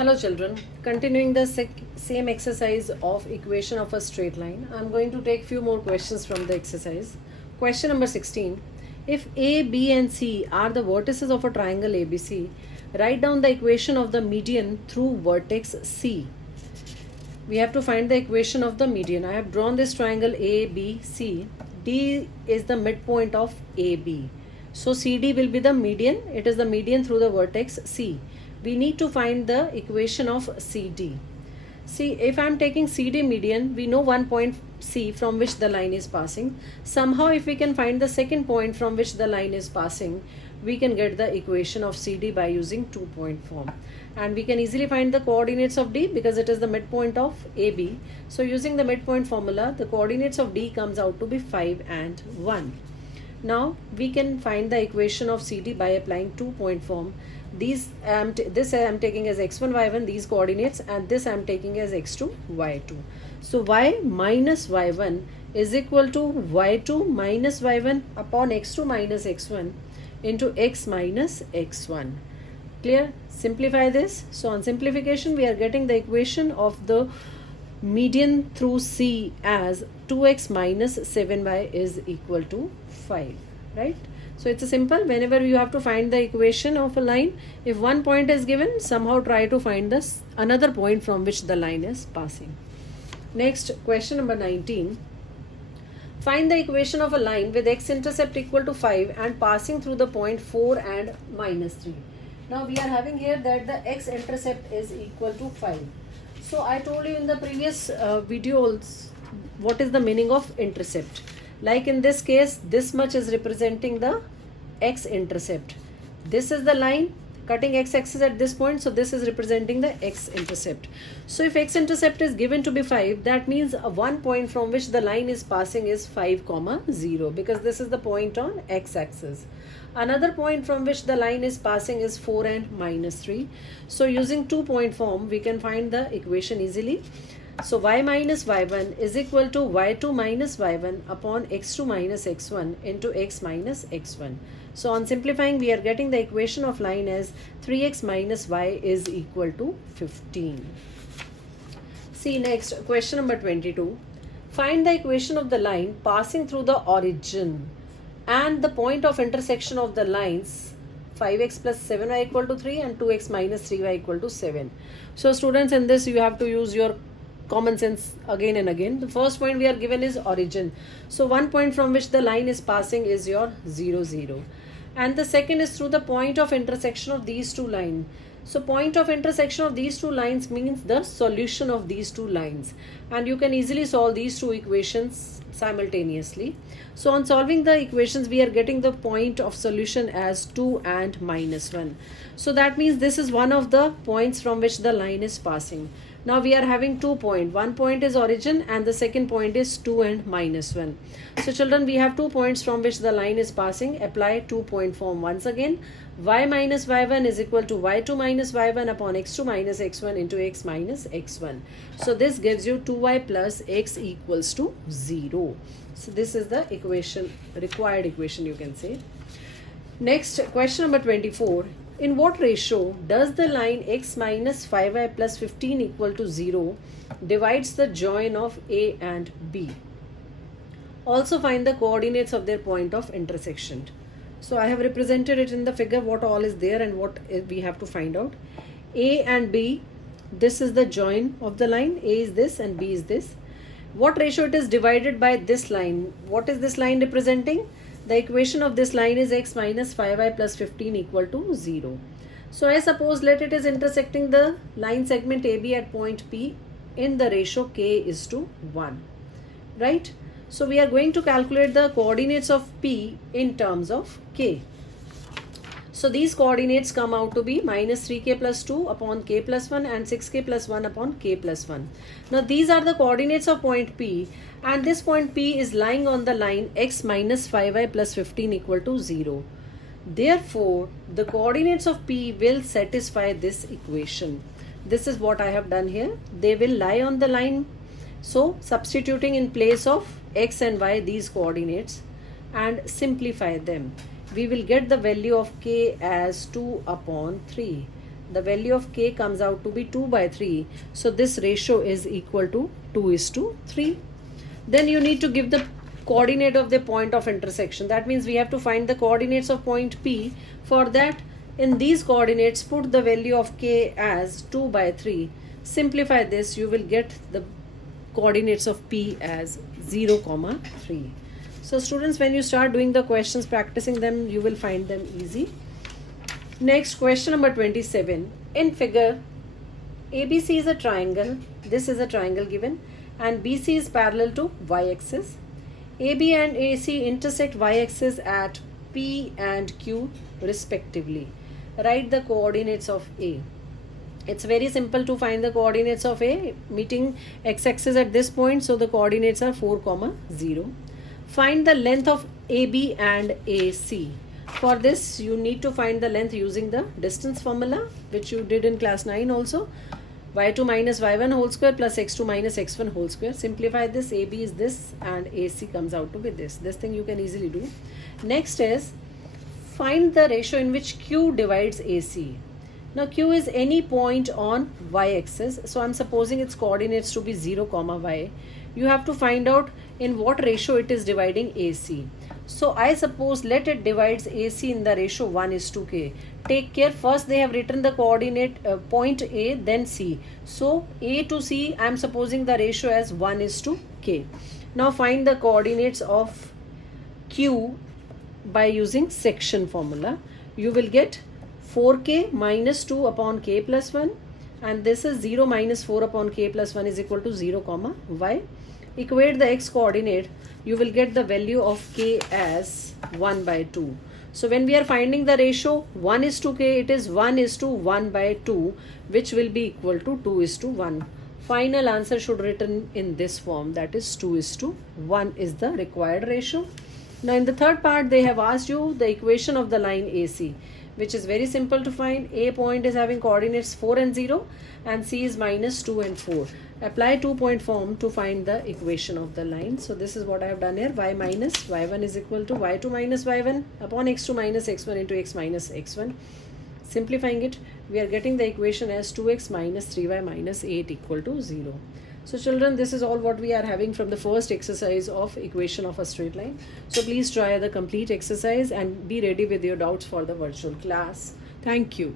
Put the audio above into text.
Hello children, continuing the same exercise of equation of a straight line. I am going to take few more questions from the exercise. Question number 16. If A, B and C are the vertices of a triangle ABC, write down the equation of the median through vertex C. We have to find the equation of the median. I have drawn this triangle ABC. D is the midpoint of AB. So CD will be the median. It is the median through the vertex C. We need to find the equation of CD. See, if I am taking CD median, we know one point C from which the line is passing. Somehow if we can find the second point from which the line is passing, we can get the equation of CD by using 2-point form. And we can easily find the coordinates of D because it is the midpoint of AB. So using the midpoint formula, the coordinates of D comes out to be 5 and 1. Now we can find the equation of CD by applying 2-point form. This I am taking as x1 y1, these coordinates, and this I am taking as x2 y2. So y minus y1 is equal to y2 minus y1 upon x2 minus x1 into x minus x1. Clear? Simplify this. So on simplification we are getting the equation of the median through C as 2x minus 7y is equal to 5, right? So it's a simple, whenever you have to find the equation of a line, if one point is given, somehow try to find this another point from which the line is passing. Next, question number 19. Find the equation of a line with x-intercept equal to 5 and passing through the point 4 and minus 3. Now we are having here that the x-intercept is equal to 5. So I told you in the previous videos what is the meaning of intercept. Like in this case, this much is representing the x-intercept. This is the line cutting x-axis at this point, so this is representing the x-intercept. So if x-intercept is given to be 5, that means one point from which the line is passing is 5, 0, because this is the point on x-axis. Another point from which the line is passing is 4 and minus 3. So using 2-point form, we can find the equation easily. So y minus y1 is equal to y2 minus y1 upon x2 minus x1 into x minus x1. So on simplifying, we are getting the equation of line as 3x minus y is equal to 15. See next, question number 22. Find the equation of the line passing through the origin and the point of intersection of the lines 5x plus 7y equal to 3 and 2x minus 3y equal to 7. So students, in this you have to use your common sense again and again. The first point we are given is origin. So one point from which the line is passing is your 0, 0. And the second is through the point of intersection of these two lines. So point of intersection of these two lines means the solution of these two lines. And you can easily solve these two equations simultaneously. So on solving the equations, we are getting the point of solution as 2 and minus 1. So that means this is one of the points from which the line is passing. Now we are having 2 points. One point is origin and the second point is 2 and minus 1. So children, we have 2 points from which the line is passing. Apply 2-point form once again. Y minus y1 is equal to y2 minus y1 upon x2 minus x1 into x minus x1. So this gives you 2y plus x equals to 0. So this is the equation, required equation you can say. Next, question number 24. In what ratio does the line x minus 5y plus 15 equal to 0 divides the join of A and B? Also find the coordinates of their point of intersection. So I have represented it in the figure what all is there and what we have to find out. A and B, this is the join of the line. A is this and B is this. What ratio it is divided by this line? What is this line representing? The equation of this line is x minus 5y plus 15 equal to 0. So I suppose let it is intersecting the line segment AB at point P in the ratio k is to 1. Right? So we are going to calculate the coordinates of P in terms of k. So these coordinates come out to be minus 3k plus 2 upon k plus 1 and 6k plus 1 upon k plus 1. Now these are the coordinates of point P, and this point P is lying on the line x minus 5y plus 15 equal to 0. Therefore, the coordinates of P will satisfy this equation. This is what I have done here. They will lie on the line. So substituting in place of x and y these coordinates and simplify them, we will get the value of k as 2 upon 3. the value of k comes out to be 2 by 3. So this ratio is equal to 2:3. Then you need to give the coordinate of the point of intersection. That means we have to find the coordinates of point P. For that, in these coordinates, put the value of k as 2 by 3. Simplify this, you will get the coordinates of P as 0, 3. So students, when you start doing the questions, practicing them, you will find them easy. Next, question number 27. In figure, ABC is a triangle. This is a triangle given, and BC is parallel to y-axis. AB and AC intersect y-axis at P and Q respectively. Write the coordinates of A. It's very simple to find the coordinates of A, meeting x-axis at this point, so the coordinates are 4, 0. Find the length of AB and AC. For this, you need to find the length using the distance formula, which you did in class 9 also. y2 minus y1 whole square plus x2 minus x1 whole square. Simplify this, AB is this and AC comes out to be this. This thing you can easily do. Next is, find the ratio in which Q divides AC. Now Q is any point on y-axis, so I'm supposing its coordinates to be 0, y. You have to find out in what ratio it is dividing AC. So I suppose let it divides AC in the ratio 1:k. Take care, first they have written the coordinate point A, then C. So A to C, I am supposing the ratio as 1:k. Now find the coordinates of Q by using section formula. You will get 4k minus 2 upon k plus 1, and this is 0 minus 4 upon k plus 1 is equal to 0, y. Equate the x coordinate, you will get the value of k as 1 by 2. So when we are finding the ratio 1:k, it is 1:1 by 2, which will be equal to 2:1. Final answer should written in this form, that is 2:1 is the required ratio. Now in the third part, they have asked you the equation of the line AC, which is very simple to find. A point is having coordinates 4 and 0, and C is minus 2 and 4. Apply 2-point form to find the equation of the line. So this is what I have done here. Y minus y1 is equal to y2 minus y1 upon x2 minus x1 into x minus x1. Simplifying it, we are getting the equation as 2x minus 3y minus 8 equal to 0. So children, this is all what we are having from the first exercise of equation of a straight line. So please try the complete exercise and be ready with your doubts for the virtual class. Thank you.